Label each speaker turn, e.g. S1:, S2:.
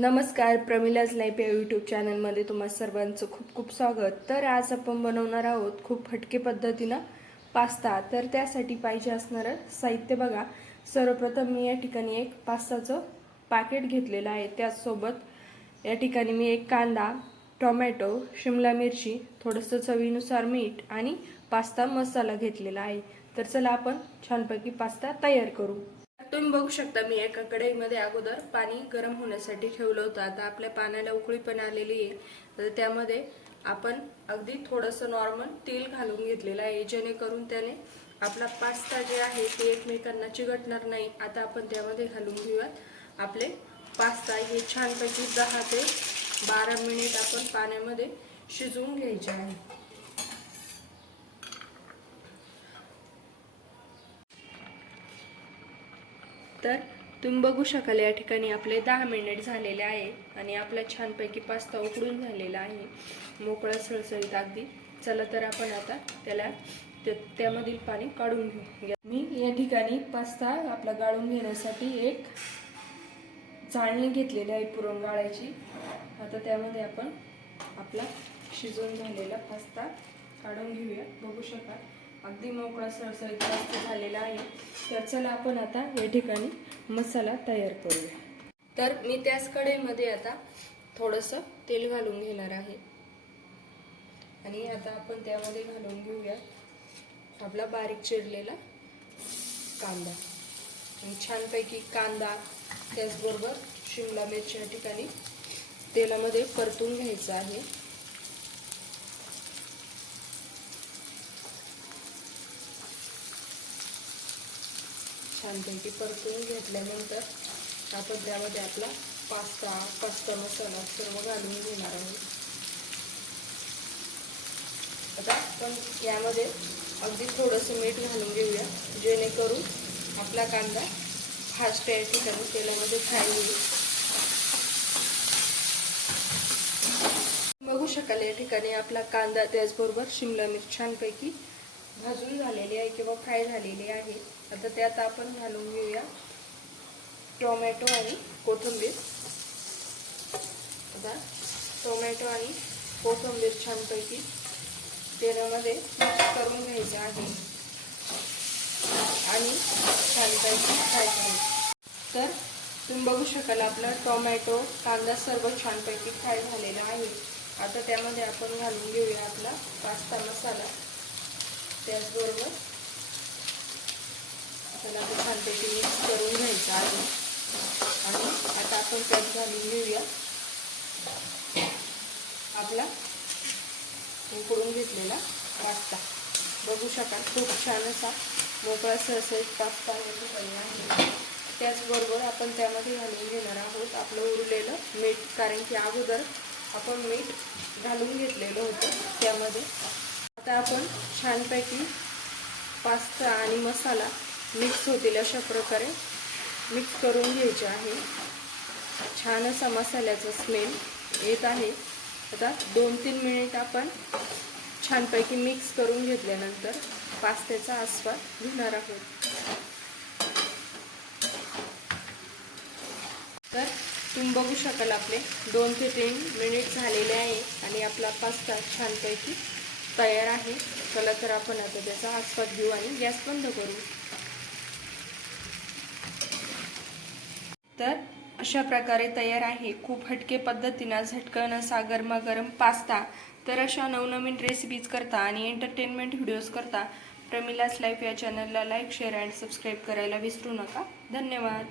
S1: नमस्कार प्रमिलाज लाईफ या यूट्यूब चॅनलमध्ये तुम्हा सर्वांचं खूप खूप स्वागत. तर आज आपण बनवणार आहोत खूप हटके पद्धतीनं पास्ता. तर त्यासाठी पाहिजे असणारं साहित्य बघा. सर्वप्रथम मी या ठिकाणी एक पास्ताचं पाकिट घेतलेलं आहे. त्याचसोबत या ठिकाणी मी एक कांदा टोमॅटो शिमला मिरची थोडंसं चवीनुसार मीठ आणि पास्ता मसाला घेतलेला आहे. तर चला आपण छानपैकी पास्ता तयार करू. तुम्ही बघू शकता मी एका कढईमध्ये अगोदर पाणी गरम होण्यासाठी ठेवलं होतं. आता आपल्या पाण्याला उकळी पण आलेली आहे. तर त्यामध्ये आपण अगदी थोडंसं नॉर्मल तेल घालून घेतलेलं आहे जेणेकरून त्याने आपला पास्ता जे आहे ते एकमेकांना चिकटणार नाही. आता आपण त्यामध्ये घालून घेऊयात. आपले पास्ता हे छानपैकी दहा ते बारा मिनिट आपण पाण्यामध्ये शिजवून घ्यायचे आहे. तर तुम्ही बघू शकाल या ठिकाणी आपले दहा मिनिट झालेले आहे आणि आपला छानपैकी पास्ता उकडून झालेला आहे. मोकळा सळसळीत अगदी. चला तर आपण आता त्याला त्या- त्यामधील पाणी काढून घेऊ. मी या ठिकाणी पास्ता आपला गाळून घेण्यासाठी एक चाळणी घेतलेली आहे पुरण गाळायची आता त्यामध्ये आपण आपला शिजवून झालेला पास्ता काढून घेऊया. बघू शकाल. अगदी मोकळा सळसळीत जास्त झालेला आहे. तर चला आपण आता या ठिकाणी मसाला तयार करूया. तर मी त्याच कढईमध्ये आता थोडंसं तेल घालून घेणार आहे. आणि आता आपण त्यामध्ये घालून घेऊया आपला बारीक चिरलेला कांदा. आणि छानपैकी कांदा त्याचबरोबर शिमला मिरची या ठिकाणी तेलामध्ये परतून घ्यायचं आहे. छानपैकी परतून घेतल्यानंतर आपण त्यामध्ये आपला पास्ता पास्ता मसाला सर्व घालून घेणार आहोत. आता आपण यामध्ये अगदी थोडंसं मीठ घालून घेऊया जेणेकरून आपला कांदा फास्ट या ठिकाणी तेलामध्ये फ्राय होईल. बघू शकाल या ठिकाणी आपला कांदा त्याचबरोबर शिमला मिरची छानपैकी भाजून झालेली आहे किंवा फ्राय झालेली आहे. आता त्यात आपण घालून घेऊया टोमॅटो आणि कोथिंबीर. आता टोमॅटो आणि कोथिंबीर छानपैकी तेलामध्ये मिक्स करून घ्यायचं आहे. आणि छानपैकी फ्राय करायचं. तर तुम्ही बघू शकाल आपला टोमॅटो कांदा सर्व छानपैकी फ्राय झालेला आहे. आता त्यामध्ये आपण घालून घेऊया आपला पास्ता मसाला. त्याचबरोबर त्याला आता छानपैकी मिक्स करून घ्यायचं आहे. आणि आता आपण त्यात घालून घेऊया. आपला उकडून घेतलेला पास्ता बघू शकाल खूप छान असा मोकळा सहसळीत पास्ता बनला आहे. त्याचबरोबर आपण त्यामध्ये घालून घेणार आहोत आपलं उरलेलं मीठ. कारण की अगोदर आपण मीठ घालून घेतलेलं होतं त्यामध्ये. आता आपण छानपैकी पास्ता आणि मसाला मिक्स होतील अशा प्रकारे. मिक्स करून घ्यायचे आहे. छान असा मसाल्याचा स्मेल येत आहे. आता दोन तीन मिनिट आपण छानपैकी मिक्स करून घेतल्यानंतर पास्त्याचा आस्वाद घेणार आहोत. तर तुम्ही बघू शकाल आपले दोन ते तीन मिनिट झालेले आहे आणि आपला पास्ता छानपैकी तयार आहे. चला तर आपण आता त्याचा आस्वाद घेऊ आणि गॅस बंद करू. तर अशा प्रकारे तयार आहे. खूप हटके पद्धतीनं झटकन असा गरमागरम पास्ता. तर अशा नवनवीन रेसिपीज करता आणि एंटरटेनमेंट व्हिडिओज करता प्रमिलास लाईफ या चॅनलला लाईक शेअर अँड सबस्क्राईब करायला विसरू नका. धन्यवाद.